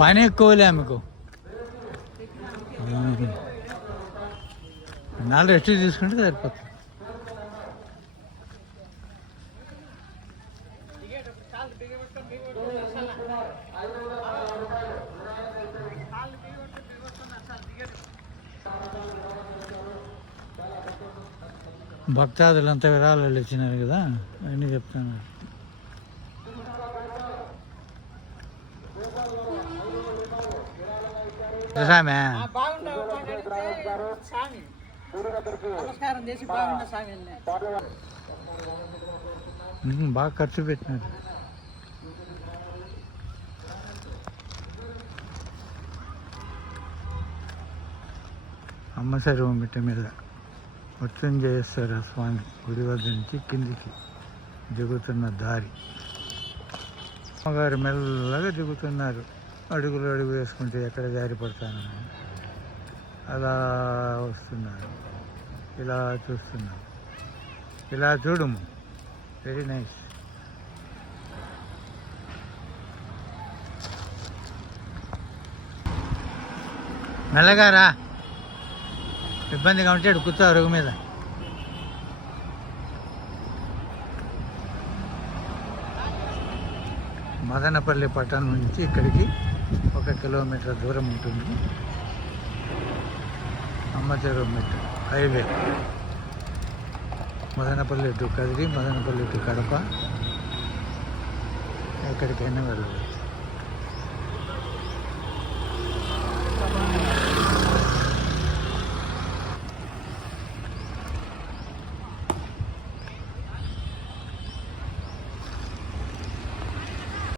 పని ఎక్కువలే ఆమెకు. నాలుగు రెస్ట్ తీసుకుంటే సరిపోతుంది. భక్తాదులంతా విరాళాలు ఇచ్చినారు కదా, అన్నీ చెప్తాను. స్వామి బాగా ఖర్చు పెట్టినారు. అమ్మ సర్వం మిట్ట మీద మృత్యుంజయేశ్వర స్వామి గుడి వద్ద నుంచి కిందికి దిగుతున్న దారి. అమ్మగారు మెల్లగా దిగుతున్నారు. అడుగులు అడుగు వేసుకుంటే ఎక్కడ జారి పడతాను అలా వస్తున్నారు. ఇలా చూస్తున్నారు. ఇలా చూడము. Very nice. మెల్లగా రా, ఇబ్బందిగా ఉంటే కూర్చో అరుగు మీద. మదనపల్లి పట్టణం నుంచి ఇక్కడికి 1 కిలోమీటర్ దూరం ఉంటుంది. అమ్మచెరువు మెట్టు highway. Madanapalle to Kadiri, Madanapalle to Kadapa, ఎక్కడికైనా వెళ్ళవచ్చు.